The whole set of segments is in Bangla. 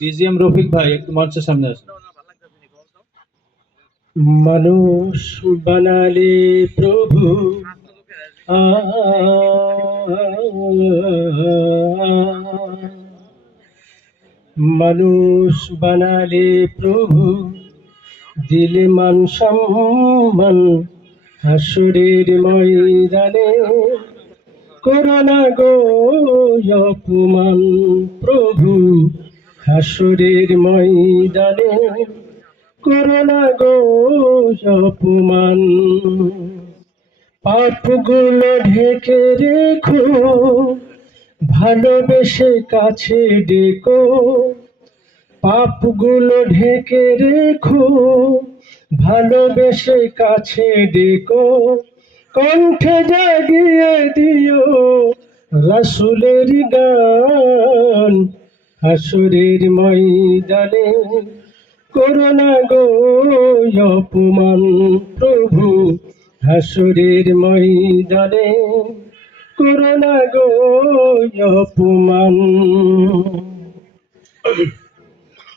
ডিজিএম রফিক ভাই একটু মঞ্চের সামনে আসুন। মানুষ বানালে প্রভু আ মানুষ বানালে প্রভু দিলে মান সম্মান হাসুরের ময়দানে করোনা গো অপমান প্রভু হাসুরের ময়দানে করোনা গো অপমান পাপগুলো ঢেকে রেখো ভালোবেসে কাছে ডেকো পাপগুলো ঢেকে রেখো ভালোবেসে কাছে ডেকো কণ্ঠে জাগিয়ে দিও রাসূলের গান হাসরের ময়দানে করোনা গো অপমান প্রভু হাসরের ময়দানে করোনা গো অপমান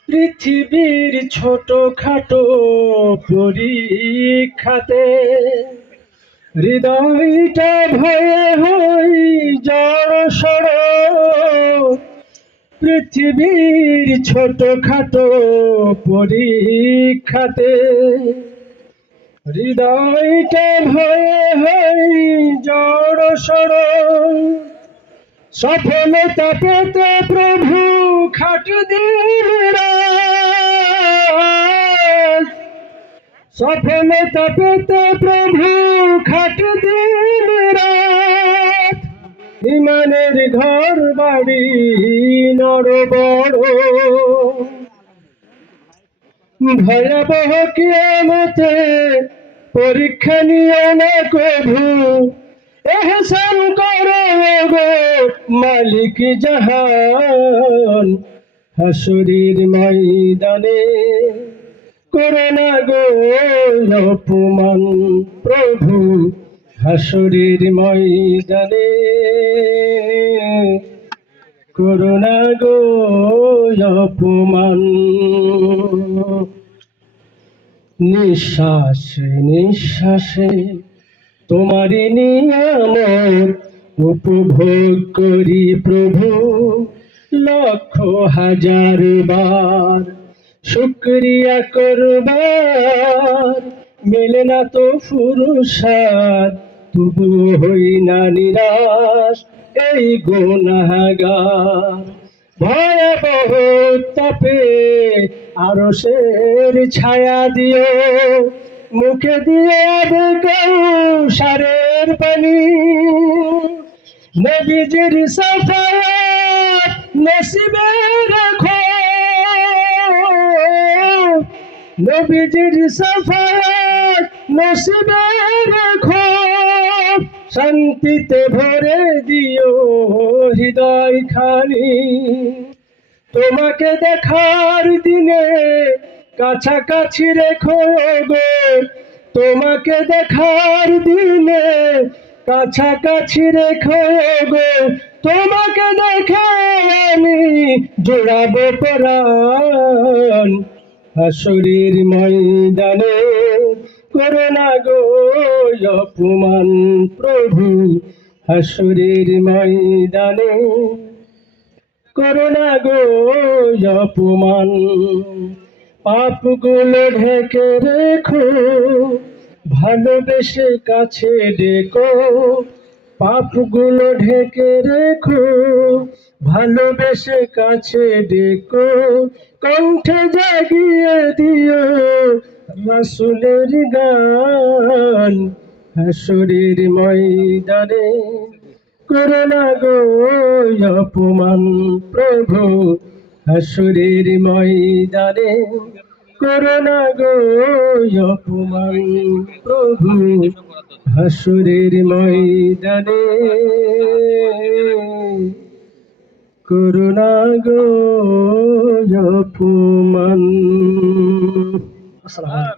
পৃথিবীর ছোট খাটো পরীক্ষাতে হৃদয়টা ভয়ে হই জড়সড় পৃথিবীর ছোট খাটো পরীক্ষাতে হৃদয়টা ভয়ে হই জড়সড় সফলতা পেতে প্রভু খাট দিন রাত সফলতা পেতে প্রভু খাট দিন রাত ইমানের ঘর বাড়ি নর বড় ভয়াবহ কিয়ামতে পরীক্ষা নিও না কভু এহসান করো গো মালিক জাহান হাসুরের ময়দানে করোনা গো অপমান প্রভু হাসুরের ময়দানে করোনা গো অপমান নিঃশ্বাসে নিঃশ্বাসে তোমারই নিয়ামত উপভোগ করি প্রভু লক্ষ হাজার বার শুকরিয়া করবার মেলে না তো ফুরসাদ তবু হই না নিরাশ এই গুনাহগার ভয়াবহ তাপে আরশের ছায়া দিও মুখে দিয়ে কৌশারের পানি নবীজির সাফায়াত নসিবে রাখো নবীজির সাফায়াত নসিবে রাখো শান্তিতে ভরে দিও হৃদয় খানি তোমাকে দেখার দিনে কাছাকাছি রেখো গো তোমাকে দেখার দিনে কাছাকাছি রেখো গো তোমাকে দেখে আমি জোড়াবো প্রাণ হাসুরের ময়দানে করোনা গো অপমান প্রভু হাসুরের ময়দানে করোনা গো অপমান পাপগুলো ঢেকে রেখো ভালোবেসে কাছে ডেকো পাপগুলো ঢেকে রেখো ভালোবেসে কাছে ডেকো কণ্ঠে জাগিয়ে দিও রাসূলের গান হাসুরের ময়দানে করোনা গো অপমান প্রভু হাসুরের ময়দানে করোনা গো অপমান প্রভু হাসুরের ময়দানে করোনা গো অপমান। আসসালামু আলাইকুম।